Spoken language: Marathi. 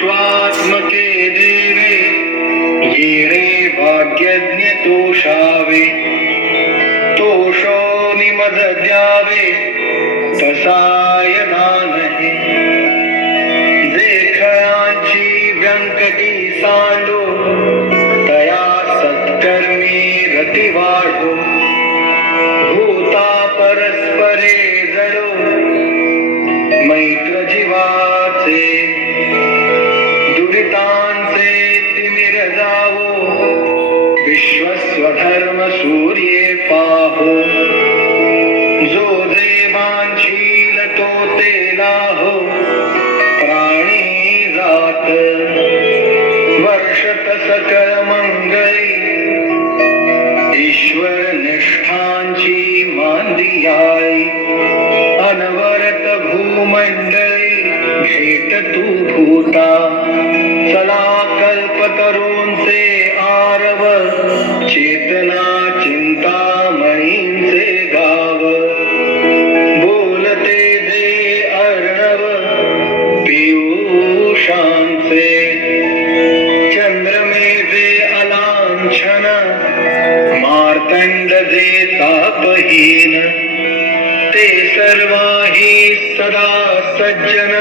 विश्वात्मके देवे येणे भाग्यज्ञ तोषावे तोषो निमद द्यावे तसाय दानहे देखयांची व्यंकटी सांडो तया सत्कर्मी रती वाढो भूता परस्परे जडो मैत्र जीवाचे दुरितांचे तिमिर जावो विश्वस्वधर्म सूर्ये पाहो जो देवांशील तो ते लाहो प्राणी जात वर्षत सकल मंगळी ईश्वर निष्ठांची मांदियाळी अनवरत भूमंडळी भेट तू भूता चला कल्पतरूंचे आरव चेतना चिंतामणींचे गाव बोलते जे अर्णव पियुषांचे चंद्रमेजे अलांछन मार्तंड जे तापहीन ते सर्वाही सदा सज्जन